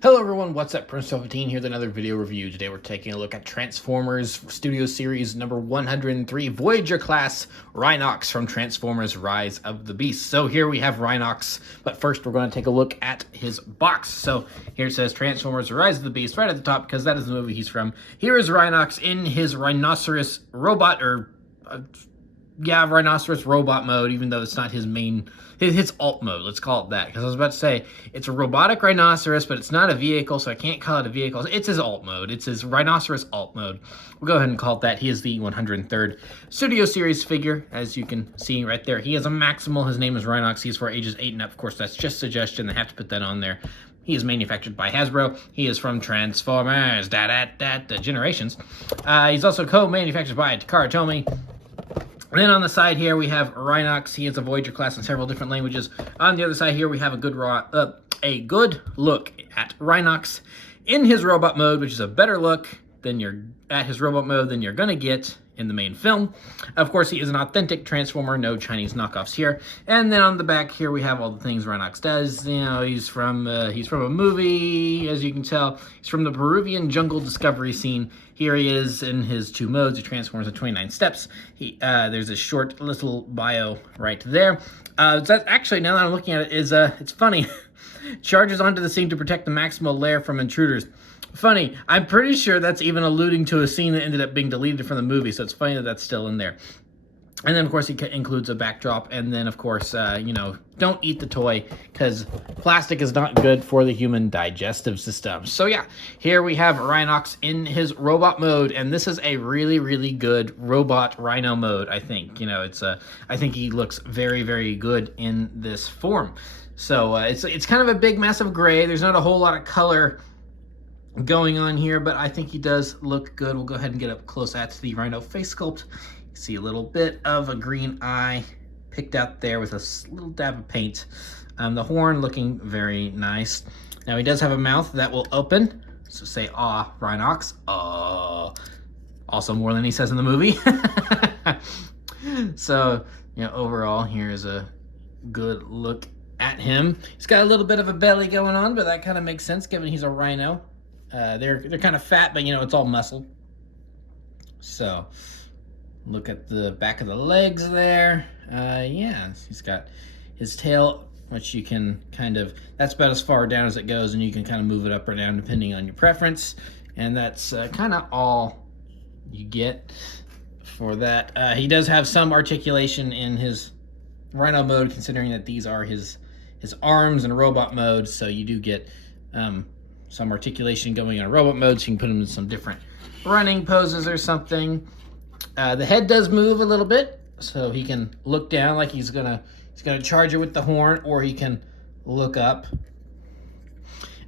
Hello everyone, what's up? Prince17 here with another video review. Today we're taking a look at Transformers Studio Series number 103, Voyager class Rhinox from Transformers Rise of the Beast. So here we have Rhinox, but first we're going to take a look at his box. So here it says Transformers Rise of the Beast right at the top because that is the movie he's from. Here is Rhinox in his rhinoceros robot, rhinoceros robot mode, even though it's not his main, his alt mode, let's call it that, because I was about to say, it's a robotic rhinoceros, but it's not a vehicle, so I can't call it a vehicle. It's his alt mode. It's his rhinoceros alt mode. We'll go ahead and call it that. He is the 103rd Studio Series figure, as you can see right there. He has a maximal. His name is Rhinox. He's for ages 8 and up. Of course, that's just suggestion. They have to put that on there. He is manufactured by Hasbro. He is from Transformers, Generations. He's also co-manufactured by Takara Tomy. And then on the side here, we have Rhinox. He is a Voyager class in several different languages. On the other side here, we have a good look at Rhinox in his robot mode, which is a better look than his robot mode than you're going to get in the main film. Of course, he is an authentic Transformer, no Chinese knockoffs here. And then on the back here, we have all the things Rhinox does. You know, he's from a movie, as you can tell. He's from the Peruvian jungle discovery scene. Here he is in his 2 modes. He transforms in 29 steps. There's a short little bio right there. That actually, now that I'm looking at it, is it's funny. Charges onto the scene to protect the maximal lair from intruders. Funny, I'm pretty sure that's even alluding to a scene that ended up being deleted from the movie, so it's funny that that's still in there. And then, of course, he includes a backdrop, and then, of course, don't eat the toy, because plastic is not good for the human digestive system. So, yeah, here we have Rhinox in his robot mode, and this is a really, really good robot Rhino mode, I think. You know, I think he looks very, very good in this form. So, it's kind of a big, massive gray. There's not a whole lot of color going on here, but I think he does look good. We'll go ahead and get up close at the Rhino face sculpt. You see a little bit of a green eye picked out there with a little dab of paint. The horn looking very nice. Now he does have a mouth that will open, so say "Aw, Rhinox." Also more than he says in the movie. So, overall, here's a good look at him. He's got a little bit of a belly going on, but that kind of makes sense given he's a rhino. They're kind of fat, but it's all muscle. So look at the back of the legs there. Yeah, he's got his tail, which you can that's about as far down as it goes, and you can kind of move it up or down depending on your preference. And that's kind of all you get for that. He does have some articulation in his Rhino mode, considering that these are his arms in robot mode, so you do get some articulation going on robot mode, so you can put him in some different running poses or something. The head does move a little bit, so he can look down like he's gonna charge it with the horn, or he can look up.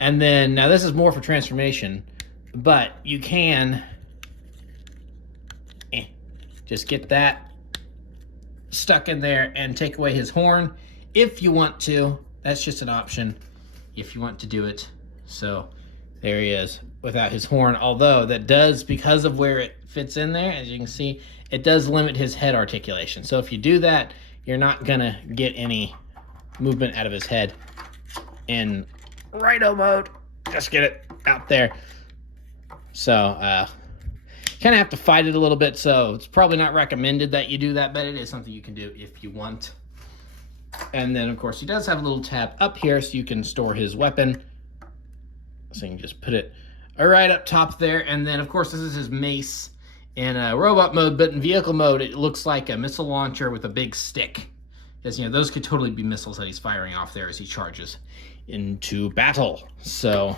And then, now this is more for transformation, but you can just get that stuck in there and take away his horn if you want to. That's just an option if you want to do it. So there he is without his horn, although that does, because of where it fits in there, as you can see, it does limit his head articulation. So if you do that, you're not gonna get any movement out of his head in Rhino mode. Just get it out there. So kind of have to fight it a little bit, so it's probably not recommended that you do that, but it is something you can do if you want. And then, of course, he does have a little tab up here so you can store his weapon. So you can just put it right up top there. And then, of course, this is his mace in robot mode, but in vehicle mode, it looks like a missile launcher with a big stick. Because, those could totally be missiles that he's firing off there as he charges into battle. So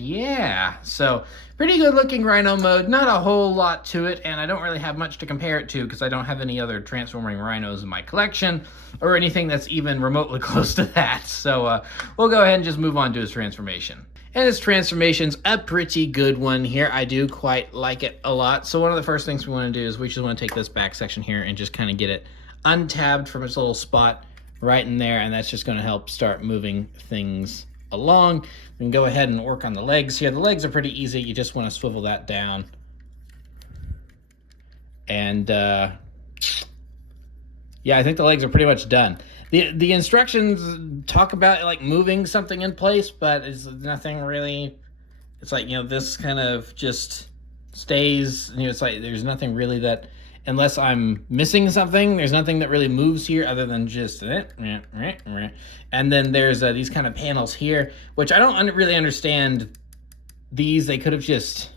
yeah, so pretty good looking Rhino mode. Not a whole lot to it, and I don't really have much to compare it to because I don't have any other transforming rhinos in my collection or anything that's even remotely close to that. So we'll go ahead and just move on to his transformation. And his transformation's a pretty good one here. I do quite like it a lot. So one of the first things we want to do is we just want to take this back section here and just kind of get it untabbed from its little spot right in there, and that's just going to help start moving things along. We can go ahead and work on the legs here. The legs are pretty easy. You just want to swivel that down. And yeah, I think the legs are pretty much done. The instructions talk about like moving something in place, but it's nothing really. It's like, this kind of just stays. It's like there's nothing really that, unless I'm missing something, there's nothing that really moves here other than just. And then there's these kind of panels here, which I don't really understand. These, they could have just.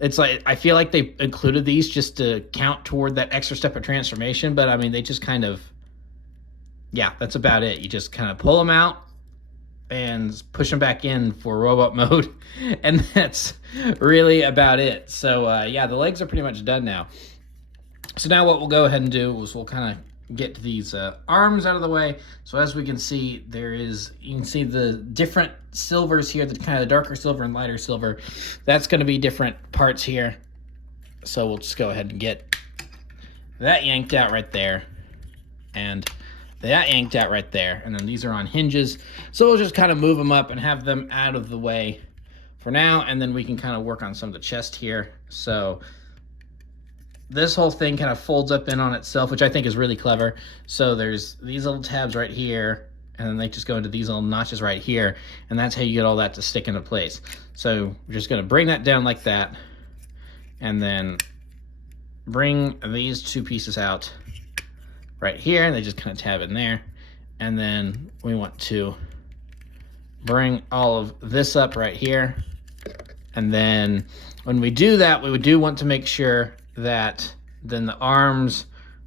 It's like, I feel like they included these just to count toward that extra step of transformation, but I mean, they just kind of. Yeah, that's about it. You just kind of pull them out and push them back in for robot mode, and that's really about it. So yeah, the legs are pretty much done now. So now what we'll go ahead and do is we'll kind of get these arms out of the way. So as we can see, you can see the different silvers here, the kind of darker silver and lighter silver. That's going to be different parts here. So we'll just go ahead and get that yanked out right there, and that yanked out right there, and then these are on hinges. So we'll just kind of move them up and have them out of the way for now, and then we can kind of work on some of the chest here. So this whole thing kind of folds up in on itself, which I think is really clever. So there's these little tabs right here, and then they just go into these little notches right here, and that's how you get all that to stick into place. So we're just going to bring that down like that, and then bring these two pieces out right here, and they just kind of tab in there. And then we want to bring all of this up right here. And then when we do that, we do want to make sure that then the arms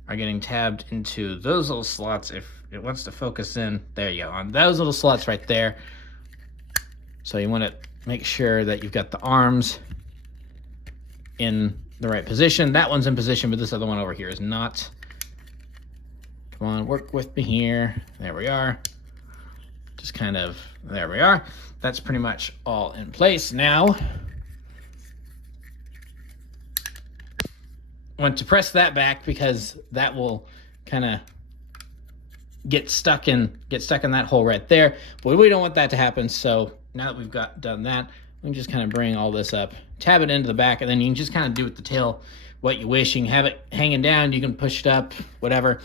are getting tabbed into those little slots. If it wants to focus in, there you go, on those little slots right there. So you want to make sure that you've got the arms in the right position. That one's in position, but this other one over here is not. Come on, work with me here. There we are. Just kind of, there we are. That's pretty much all in place. Now, I want to press that back because that will kind of get stuck in that hole right there. But we don't want that to happen. So now that we've done that, we can just kind of bring all this up, tab it into the back, and then you can just kind of do with the tail what you wish. You can have it hanging down, you can push it up, whatever.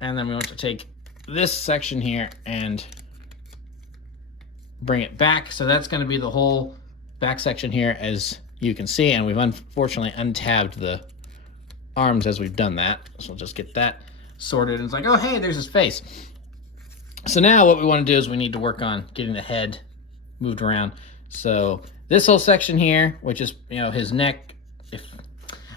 And then we want to take this section here and bring it back. So that's going to be the whole back section here, as you can see. And we've unfortunately untabbed the arms as we've done that. So we'll just get that sorted. And it's like, oh, hey, there's his face. So now what we want to do is we need to work on getting the head moved around. So this whole section here, which is, his neck,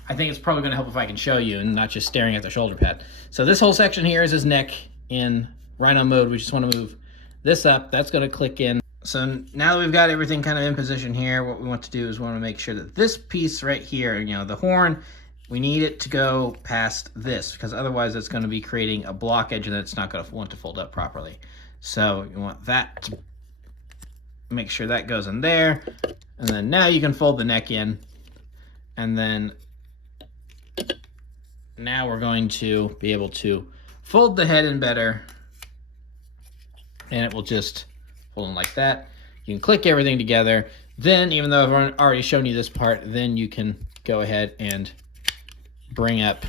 I think it's probably going to help if I can show you and not just staring at the shoulder pad. So this whole section here is his neck in Rhino mode. We just want to move this up. That's going to click in. So now that we've got everything kind of in position here, what we want to do is we want to make sure that this piece right here, the horn, we need it to go past this, because otherwise it's going to be creating a blockage and it's not going to want to fold up properly. So you want that to make sure that goes in there. And then now you can fold the neck in, and then now we're going to be able to fold the head in better, and it will just fold in like that. You can click everything together. Then, even though I've already shown you this part, then you can go ahead and bring up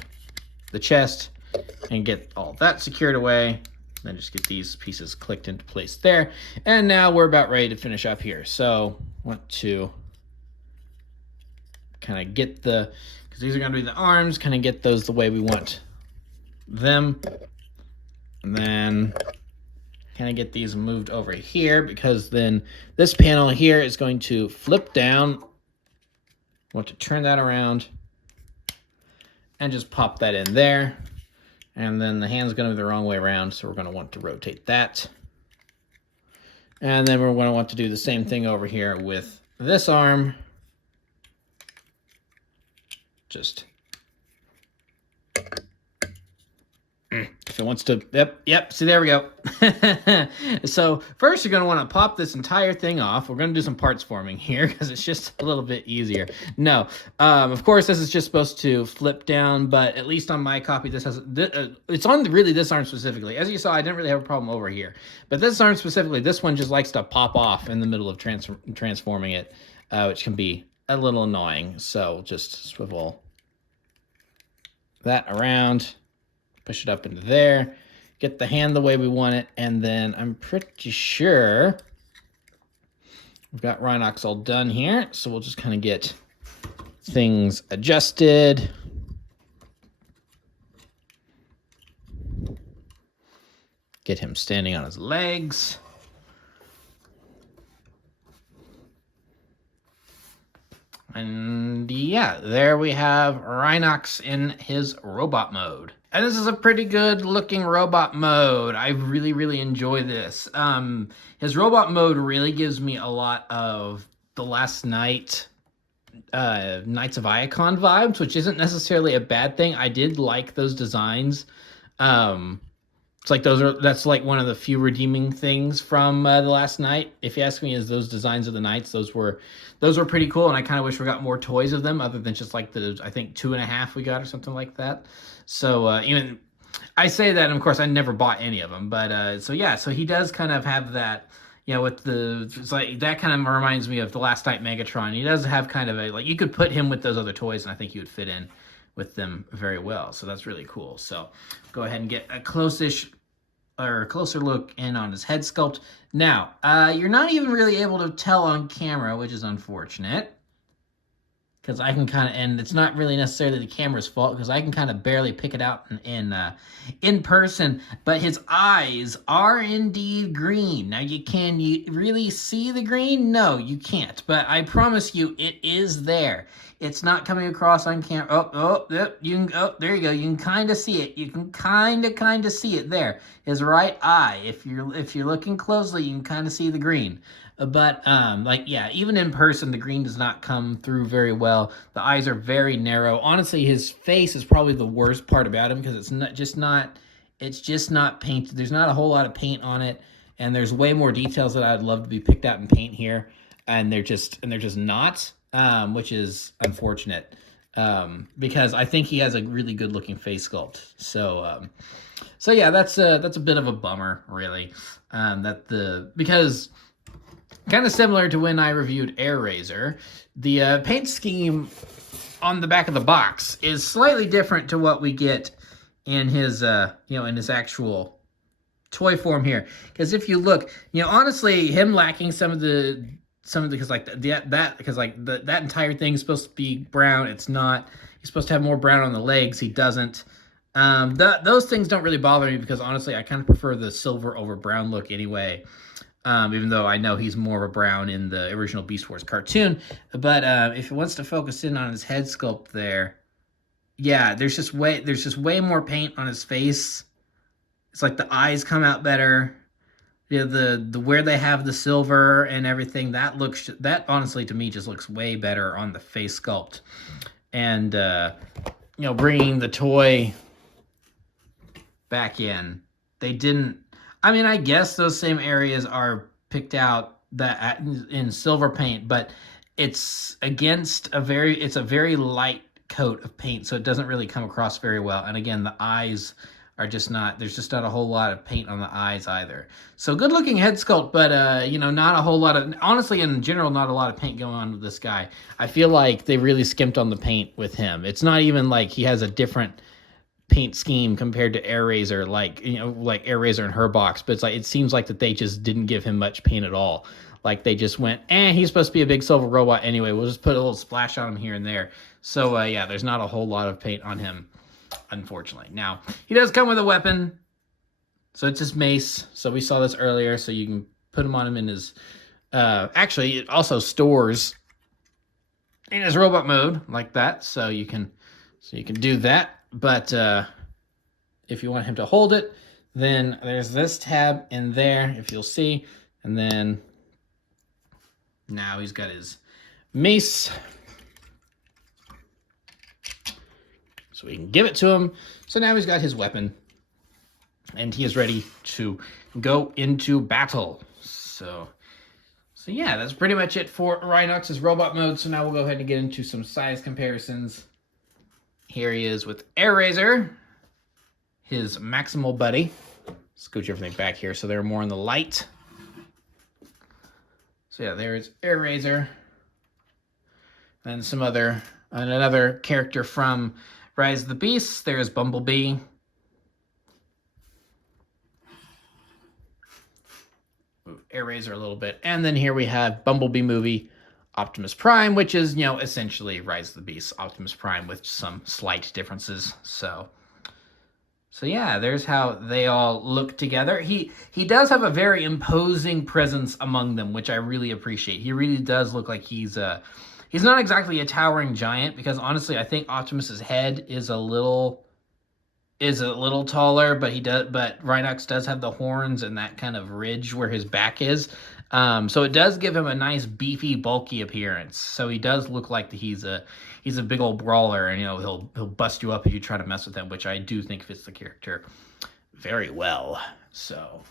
the chest and get all that secured away. Then just get these pieces clicked into place there. And now we're about ready to finish up here. So want to kind of get because these are going to be the arms, kind of get those the way we want them. And then kind of get these moved over here, because then this panel here is going to flip down. Want to turn that around and just pop that in there. And then the hand's going to be the wrong way around, so we're going to want to rotate that. And then we're going to want to do the same thing over here with this arm. Just if it wants to, yep, see, there we go. So first you're going to want to pop this entire thing off. We're going to do some parts forming here because it's just a little bit easier. No, of course this is just supposed to flip down, but at least on my copy this has, it's on really this arm specifically. As you saw, I didn't really have a problem over here, but this arm specifically, this one just likes to pop off in the middle of transforming it, which can be a little annoying. So just swivel that around, push it up into there, get the hand the way we want it, and then I'm pretty sure we've got Rhinox all done here, so we'll just kind of get things adjusted. Get him standing on his legs. And yeah, there we have Rhinox in his robot mode. And this is a pretty good looking robot mode. I really, really enjoy this. His robot mode really gives me a lot of the Last Night, Knights of Iacon vibes, which isn't necessarily a bad thing. I did like those designs. It's like that's like one of the few redeeming things from the Last Night. If you ask me, is those designs of the knights, those were pretty cool, and I kind of wish we got more toys of them other than just like the, I think 2.5 we got or something like that. So even I say that, and of course I never bought any of them, but so yeah, so he does kind of have that, you know, with the, it's like that kind of reminds me of the Last Night Megatron. He does have kind of a, like, you could put him with those other toys, and I think he would fit in with them very well. So that's really cool. So go ahead and get a closer look in on his head sculpt. Now, you're not even really able to tell on camera, which is unfortunate, because I can kind of, and it's not really necessarily the camera's fault, because I can kind of barely pick it out in person, but his eyes are indeed green. Now, can you really see the green? No, you can't, but I promise you it is there. It's not coming across on camera. There you go. You can kind of see it. You can kind of see it there. His right eye. If you're looking closely, you can kind of see the green. But like, yeah, even in person, the green does not come through very well. The eyes are very narrow. Honestly, his face is probably the worst part about him, because it's just not painted. There's not a whole lot of paint on it, and there's way more details that I'd love to be picked out in paint here, and they're just not. Which is unfortunate, because I think he has a really good looking face sculpt. So yeah, that's a bit of a bummer, really. Because kind of similar to when I reviewed Air Razor, the paint scheme on the back of the box is slightly different to what we get in his in his actual toy form here. Because if you look, honestly, him lacking some of the because like that entire thing is supposed to be brown. It's not. He's supposed to have more brown on the legs. He doesn't. Those things don't really bother me, because honestly, I kind of prefer the silver over brown look anyway. Even though I know he's more of a brown in the original Beast Wars cartoon. But if it wants to focus in on his head sculpt there, yeah, there's just way more paint on his face. It's like the eyes come out better. Yeah, the where they have the silver and everything, that honestly to me just looks way better on the face sculpt. And bringing the toy back in, they didn't. I mean, I guess those same areas are picked out in silver paint, but it's against a very light coat of paint, so it doesn't really come across very well. And again, the eyes are just not, there's just not a whole lot of paint on the eyes either. So good looking head sculpt, but not a whole lot of, honestly, in general, not a lot of paint going on with this guy. I feel like they really skimped on the paint with him. It's not even like he has a different paint scheme compared to Air Razor, like Air Razor and her box, but it's like, it seems like that they just didn't give him much paint at all. Like they just went, he's supposed to be a big silver robot anyway, we'll just put a little splash on him here and there. So yeah, there's not a whole lot of paint on him, unfortunately. Now, he does come with a weapon, so it's his mace. So we saw this earlier, so you can put him on him in his, actually, it also stores in his robot mode like that, so you can do that. But if you want him to hold it, then there's this tab in there, if you'll see, and then now he's got his mace. So we can give it to him. So now he's got his weapon, and he is ready to go into battle. So yeah, that's pretty much it for Rhinox's robot mode. So now we'll go ahead and get into some size comparisons. Here he is with Air Razor, his Maximal buddy. Scooch everything back here so they're more in the light. So yeah, there's Air Razor. And another character from Rise of the Beasts. There's Bumblebee. air razor a little bit. And then here we have Bumblebee movie Optimus Prime, which is, essentially Rise of the Beasts Optimus Prime with some slight differences. So yeah, there's how they all look together. He does have a very imposing presence among them, which I really appreciate. He really does look like he's not exactly a towering giant, because honestly, I think Optimus's head is a little taller, but Rhinox does have the horns and that kind of ridge where his back is. So it does give him a nice beefy, bulky appearance. So he does look like he's a big old brawler, and he'll bust you up if you try to mess with him, which I do think fits the character very well. So,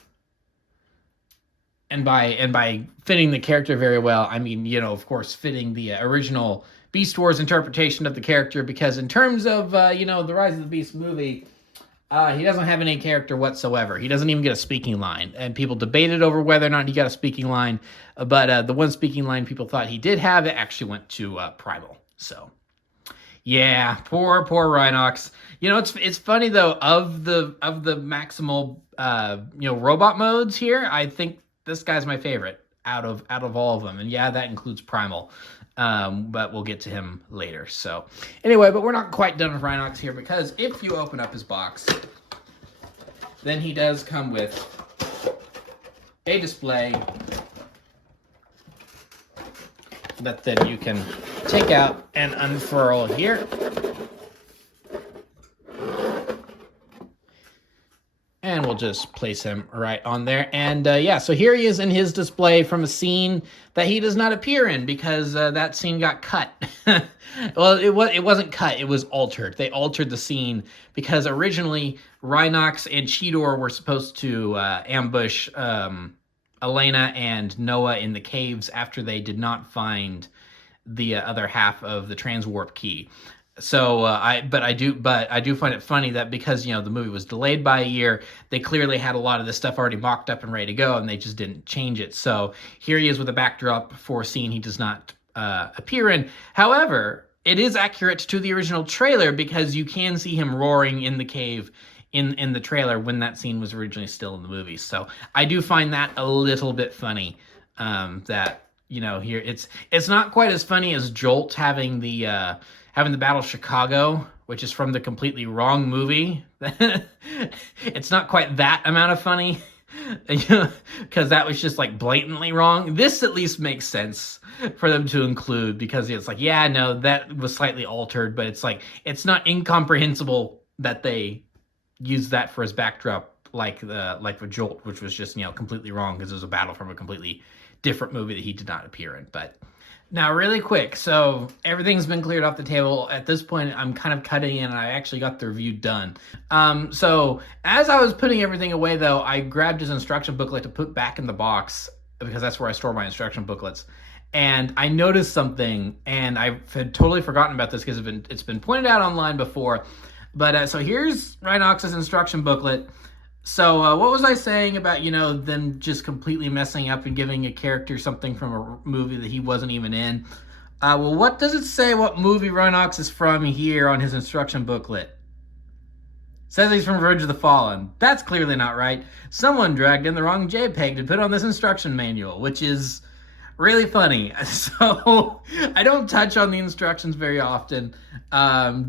and by fitting the character very well, I mean, of course, fitting the original Beast Wars interpretation of the character, because in terms of the Rise of the Beast movie, he doesn't have any character whatsoever. He doesn't even get a speaking line. And people debated over whether or not he got a speaking line. But the one speaking line people thought he did have, it actually went to Primal. So, yeah, poor Rhinox. It's funny, though, of the maximal, robot modes here, I think this guy's my favorite out of all of them. And yeah, that includes Primal. But we'll get to him later. So anyway, but we're not quite done with Rhinox here, because if you open up his box, then he does come with a display that then you can take out and unfurl here. And we'll just place him right on there. And yeah, so here he is in his display from a scene that he does not appear in, because that scene got cut. Well, it wasn't cut, it was altered. They altered the scene because originally Rhinox and Cheetor were supposed to ambush Elena and Noah in the caves after they did not find the other half of the transwarp key. So I do find it funny that because the movie was delayed by a year, they clearly had a lot of this stuff already mocked up and ready to go, and they just didn't change it. So here he is with a backdrop for a scene he does not appear in. However, it is accurate to the original trailer, because you can see him roaring in the cave in the trailer when that scene was originally still in the movie. So I do find that a little bit funny, that here it's not quite as funny as Jolt having the Battle of Chicago, which is from the completely wrong movie. It's not quite that amount of funny, because that was just like blatantly wrong. This at least makes sense for them to include, because it's like, yeah, no, that was slightly altered, but it's like, it's not incomprehensible that they used that for his backdrop, like for Jolt, which was just, completely wrong, because it was a battle from a completely different movie that he did not appear in. But now, really quick, so everything's been cleared off the table. At this point, I'm kind of cutting in, and I actually got the review done. So as I was putting everything away, though, I grabbed his instruction booklet to put back in the box, because that's where I store my instruction booklets. And I noticed something, and I had totally forgotten about this because it's been pointed out online before. But so here's Rhinox's instruction booklet. So what was I saying about, them just completely messing up and giving a character something from a movie that he wasn't even in? Well, what does it say what movie Rhinox is from here on his instruction booklet? It says he's from Revenge of the Fallen. That's clearly not right. Someone dragged in the wrong JPEG to put on this instruction manual, which is really funny. So I don't touch on the instructions very often,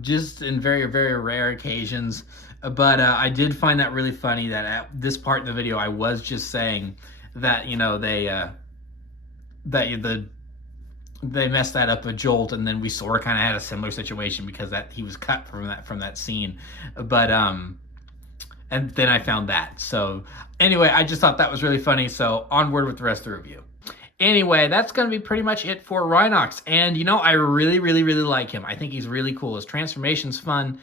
just in very, very rare occasions. But I did find that really funny that at this part in the video, I was just saying that, they messed that up with Jolt, and then we sort of kind of had a similar situation because that he was cut from that scene. But and then I found that. So anyway, I just thought that was really funny. So onward with the rest of the review. Anyway, that's going to be pretty much it for Rhinox. And, I really, really, really like him. I think he's really cool. His transformation's fun.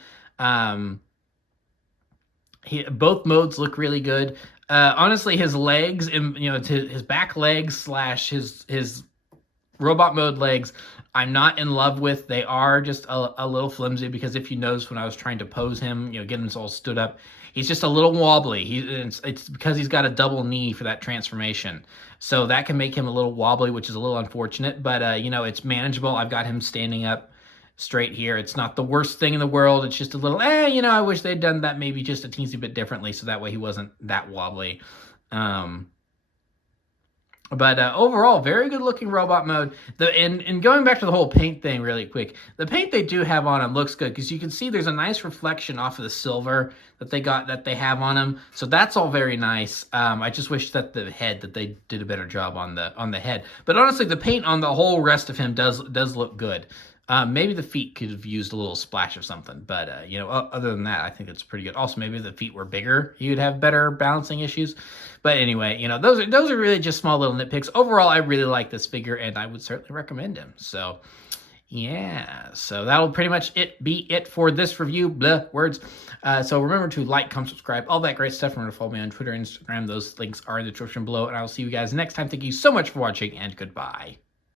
Both modes look really good. Honestly, his legs, his back legs / his robot mode legs, I'm not in love with. They are just a little flimsy, because if you notice when I was trying to pose him, get him all stood up, he's just a little wobbly. It's because he's got a double knee for that transformation. So that can make him a little wobbly, which is a little unfortunate. But, it's manageable. I've got him standing up straight here. It's not the worst thing in the world. It's just a little, I wish they'd done that maybe just a teensy bit differently, so that way he wasn't that wobbly. And then I found that. So anyway, that's going to be pretty much it for Rhinox. And, I really, really, really like him. I think he's really cool. His transformation's fun. Both modes look really good. Honestly, his legs, his back legs / his robot mode legs, I'm not in love with. They are just a little flimsy because if you notice when I was trying to pose him, get him all stood up, he's just a little wobbly. Which is a little unfortunate. But, it's because he's got a double knee for that transformation. So that can make him a little wobbly. But, it's manageable. I've got him standing up straight here. It's not the worst thing in the world. It's just a little, But overall, very good looking robot mode. And going back to the whole paint thing really quick, the paint they do have on him looks good because you can see there's a nice reflection off of the silver that they have on him. So that's all very nice. I just wish that they did a better job on the head. But honestly, the paint on the whole rest of him does look good. Maybe the feet could have used a little splash of something, but other than that, I think it's pretty good. Also, maybe if the feet were bigger, you'd have better balancing issues. But anyway, those are really just small little nitpicks. Overall, I really like this figure, and I would certainly recommend him. So, yeah, so that'll pretty much be it for this review. Blah, words. So remember to like, comment, subscribe, all that great stuff. Remember to follow me on Twitter and Instagram. Those links are in the description below, and I will see you guys next time. Thank you so much for watching, and goodbye.